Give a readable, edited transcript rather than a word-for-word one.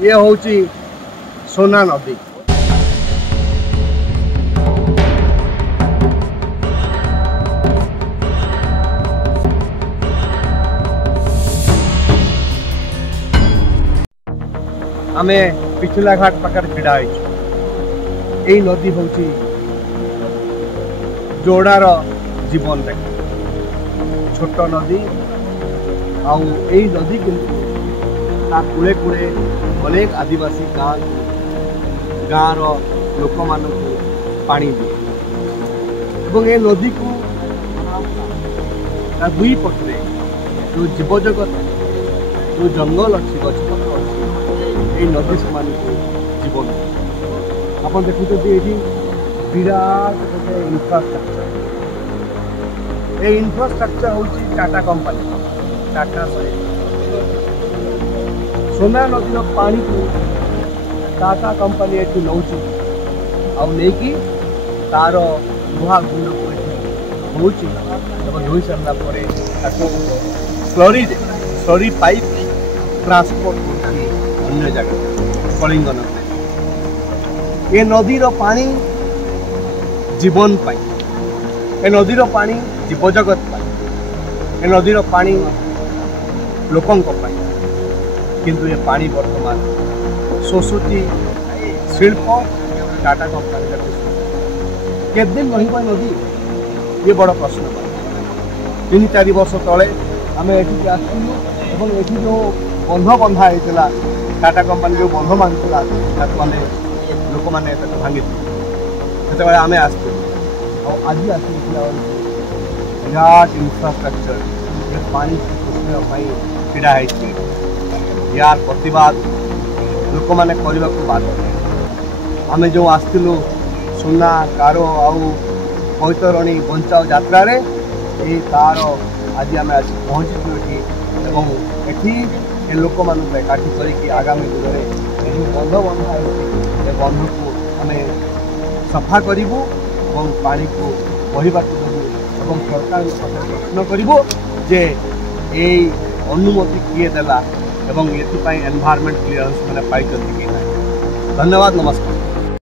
ये होची सोना नदी। आमे पिछला घाट पाकर भिड़ा यही नदी होची जोड़ार जीवन रेखा। छोट नदी आउ यही नदी किंतु कूले कूले अनेक आदिवासी गाँव लोक मान पानी दिए। ये नदी को दुई पटे जो जीव जगत जो जंगल अच्छी गछपत्र अच्छी ये नदी से जीवन आप देखुं ये विराट गोटे इनफ्रास्ट्रक्चर। ये इनफ्रास्ट्रक्चर हूँ टाटा कंपनी टाटा सहित सोना नदी पानी को टाटा कंपनी ये नौ आकि तार लुहा गुंड को धोई सारा स्लरी पाइप ट्रांसपोर्ट अन्य जगह कलिंग नदी। ये नदीर पानी जीवन पाई, ए नदीर पानी जीव जगत पाई, ए नदीर पानी लोकंक पाई। किंतु ये पानी वर्तमान शोषुची शिल्प टाटा कंपनी केत दिन रही नदी ये बड़ प्रश्न। 3-4 वर्ष तले आम ये आसलु ये जो बंध बंधा होता टाटा कंपनी जो बंध मानता लोक मैंने भांगी से आम आस आज आस विराट इनफ्रास्ट्रक्चर पानी छड़ा यार प्रतिवाद लोक मैंने करने को बाध्य। आम जो आसलु सुना कारो आउ बैतरणी बंचाओ यात्रा ये तार आज आम पहुँचू ये लोक मान एकाठी कर आगामी दिन में बंध बंधा ये बंध को आम सफा करूँ और पानी को बहवाक देवु और सरकार प्रश्न करूँ जे ये अनुमति किए देला एवं ये एनवायरमेंट क्लीयरेंस मैंने पाई कि ना। धन्यवाद, नमस्कार।